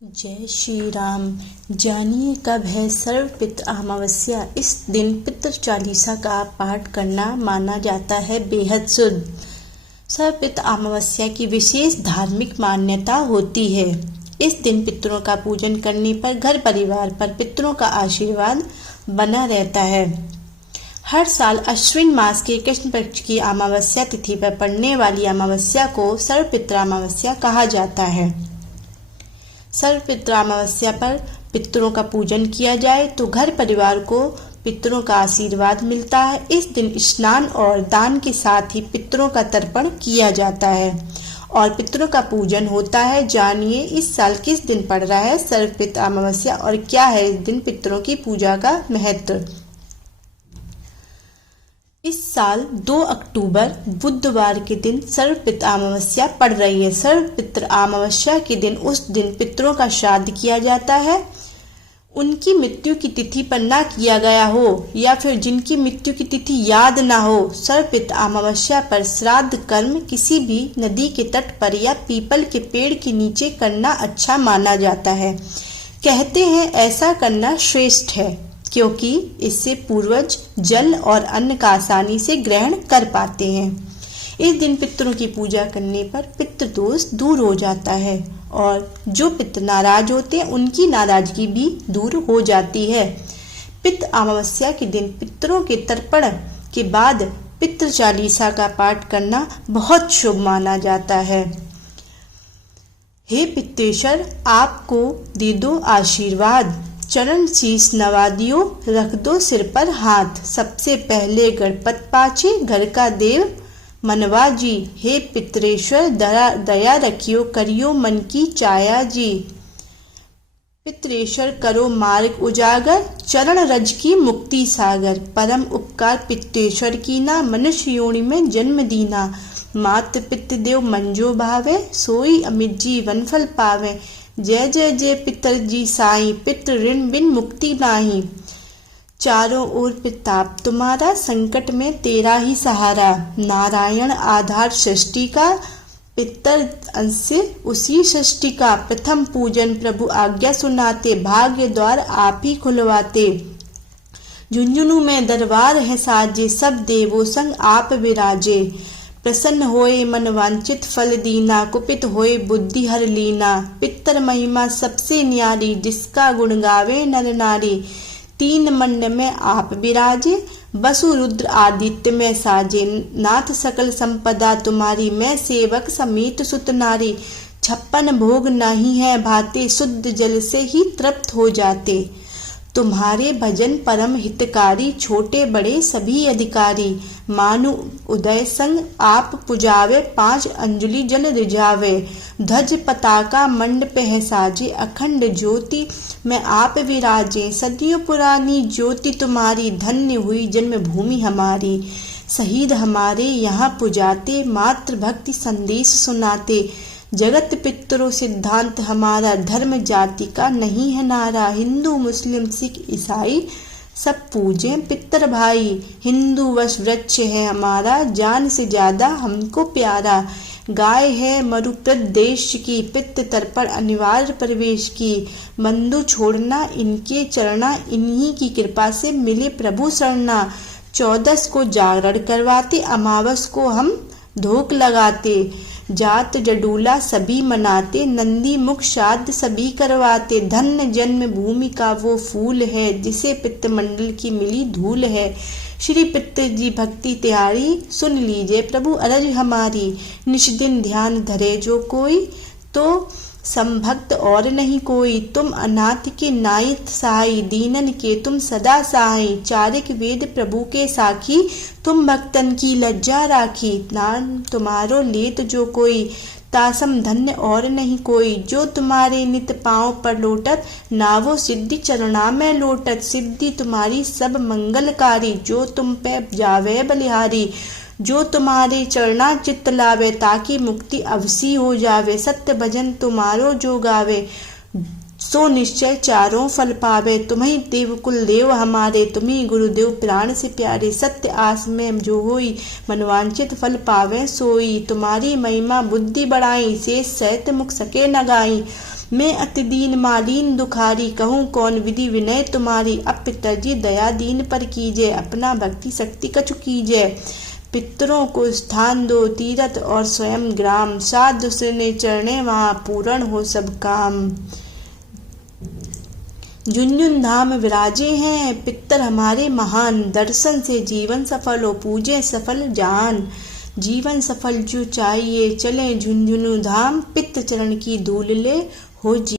जय श्री राम। जानिए कब है सर्वपितृ अमावस्या। इस दिन पितृ चालीसा का पाठ करना माना जाता है बेहद शुभ। सर्वपितृ अमावस्या की विशेष धार्मिक मान्यता होती है। इस दिन पितरों का पूजन करने पर घर परिवार पर पितरों का आशीर्वाद बना रहता है। हर साल अश्विन मास के कृष्ण पक्ष की अमावस्या तिथि पर पड़ने वाली अमावस्या को सर्वपितृ अमावस्या कहा जाता है। सर्वपितृ अमावस्या पर पितरों का पूजन किया जाए तो घर परिवार को पितरों का आशीर्वाद मिलता है। इस दिन स्नान और दान के साथ ही पितरों का तर्पण किया जाता है और पितरों का पूजन होता है। जानिए इस साल किस दिन पड़ रहा है सर्वपितृ अमावस्या और क्या है इस दिन पितरों की पूजा का महत्व। इस साल 2 अक्टूबर बुधवार के दिन सर्वपितृ अमावस्या पड़ रही है। सर्वपितृ अमावस्या के दिन उस दिन पितरों का श्राद्ध किया जाता है। उनकी मृत्यु की तिथि पर ना किया गया हो या फिर जिनकी मृत्यु की तिथि याद ना हो, सर्वपितृ अमावस्या पर श्राद्ध कर्म किसी भी नदी के तट पर या पीपल के पेड़ के नीचे करना अच्छा माना जाता है। कहते हैं ऐसा करना श्रेष्ठ है क्योंकि इससे पूर्वज जल और अन्न का आसानी से ग्रहण कर पाते हैं। इस दिन पितरों की पूजा करने पर पितृदोष दूर हो जाता है और जो पितृ नाराज होते हैं उनकी नाराजगी भी दूर हो जाती है। पितृ अमावस्या के दिन पितरों के तर्पण के बाद पितृ चालीसा का पाठ करना बहुत शुभ माना जाता है। हे पितृेश्वर, आपको दे दो आशीर्वाद, चरण शीश नवा दियो, रख दो सिर पर हाथ। सबसे पहले गणपत पाचे, घर का देव मनवा जी। हे पितरेश्वर, दया रखियो, करियो मन की चाया जी। पितरेश्वर करो मार्ग उजागर, चरण रज की मुक्ति सागर। परम उपकार पितरेश्वर की ना, मनुष्य योनि में जन्म दीना। मात पितृ देव मंजो भावे, सोई अमित जीवन फल पावे। जय जय जय पितर जी साईं, पितृ ऋण बिन मुक्ति नाही। चारों ओर प्रताप तुम्हारा, संकट में तेरा ही सहारा। नारायण आधार सृष्टि का, पितर अंश उसी सृष्टि का। प्रथम पूजन प्रभु आज्ञा सुनाते, भाग्य द्वार आप ही खुलवाते। झुंझुनू में दरबार है साजे, सब देवों संग आप विराजे। प्रसन्न होए मन वांछित फल दीना, कुपित होए बुद्धि हर लीना। पितर महिमा सबसे न्यारी, जिसका गुण गावे नर नारी। तीन मंड में आप विराजे, वसु रुद्र आदित्य में साजे। नाथ सकल संपदा तुम्हारी, मैं सेवक समेत सुत नारी। 56 भोग नहीं है भाते, शुद्ध जल से ही तृप्त हो जाते। तुम्हारे भजन परम हितकारी, छोटे बड़े सभी अधिकारी। मानु उदय संग आप पुजावे, 5 अंजलि जल रिझावे। ध्वज पताका मंड पे साजे, अखंड ज्योति में आप विराजे। सदियों पुरानी ज्योति तुम्हारी, धन्य हुई जन्मभूमि हमारी। शहीद हमारे यहाँ पुजाते, मातृ भक्ति संदेश सुनाते। जगत पितरों सिद्धांत हमारा, धर्म जाति का नहीं है नारा। हिंदू मुस्लिम सिख ईसाई सब पूजे पितर भाई। हिंदू वश वृक्ष है हमारा, जान से ज्यादा हमको प्यारा। गाय है मरुप्रद देश की, पितृ तर्पण अनिवार्य प्रवेश की। बंधु छोड़ना इनके चरना, इन्हीं की कृपा से मिले प्रभु शरणा। 14 को जागरण करवाते, अमावस को हम धोक लगाते। जात जडूला सभी मनाते, नंदी मुख श्राद्ध सभी करवाते। धन्य जन्म भूमि का वो फूल है, जिसे पितृ मंडल की मिली धूल है। श्री पितृ जी भक्ति त्यारी, सुन लीजिए प्रभु अरज हमारी। निष्दिन ध्यान धरे जो कोई, तो समभक्त और नहीं कोई। तुम अनाथ के नायक सहाय, दीनन के तुम सदा सहाय। चारिक वेद प्रभु के साखी, तुम भक्तन की लज्जा राखी। नाम तुम्हारो लेत जो कोई, तासम धन्य और नहीं कोई। जो तुम्हारे नित पांव पर लोटत, नावो सिद्धि चरणा में लोटत। सिद्धि तुम्हारी सब मंगलकारी, जो तुम पे जावे बलिहारी। जो तुम्हारे चरना चित्त लावे, ताकि मुक्ति अवसी हो जावे। सत्य भजन तुम्हारो जो गावे, सो निश्चय चारों फल पावे। तुम्हीं देव कुल देव हमारे, तुम्हीं गुरुदेव प्राण से प्यारे। सत्य आस में जो होई, मनवांचित फल पावे सोई। तुम्हारी महिमा बुद्धि बढ़ाई, शेष सहित मुख सके न गाई। मैं अति दीन मालीन दुखारी, कहूँ कौन विधि विनय तुम्हारी। अब पितरजी दया दीन पर कीजिए, अपना भक्ति शक्ति कछु कीजिए। पितरों को स्थान दो तीरथ और स्वयं ग्राम, साधु ने चरणे वहाँ पूर्ण हो सब काम। झुंझुन धाम विराजे हैं पितर हमारे महान, दर्शन से जीवन सफल हो पूजे सफल जान। जीवन सफल जो चाहिए चले झुंझुनू धाम, पित्त चरण की धूल ले हो जी।